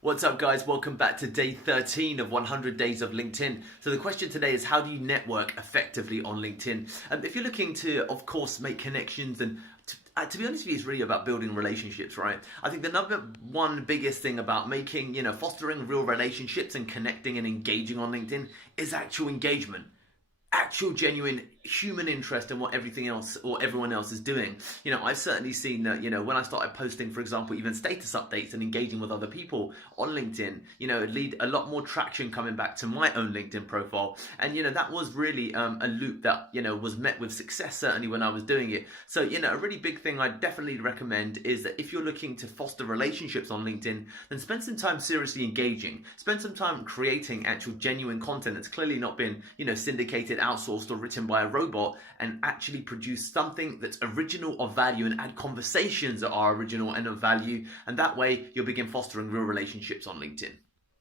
What's up, guys? Welcome back to day 13 of 100 Days of LinkedIn. So the question today is, how do you network effectively on LinkedIn? If you're looking to, of course, make connections and to be honest with you, it's really about building relationships, right? I think the number one biggest thing about making, fostering real relationships and connecting and engaging on LinkedIn is actual engagement. Actual genuine human interest in what everything else or everyone else is doing. I've certainly seen that, when I started posting, for example, even status updates and engaging with other people on LinkedIn, it lead a lot more traction coming back to my own LinkedIn profile. And, that was really a loop that, was met with success, certainly when I was doing it. So, a really big thing I definitely recommend is that if you're looking to foster relationships on LinkedIn, then spend some time seriously engaging. Spend some time creating actual genuine content that's clearly not been, syndicated, outsourced, or written by a robot, and actually produce something that's original, of value, and add conversations that are original and of value. And that way you'll begin fostering real relationships on LinkedIn.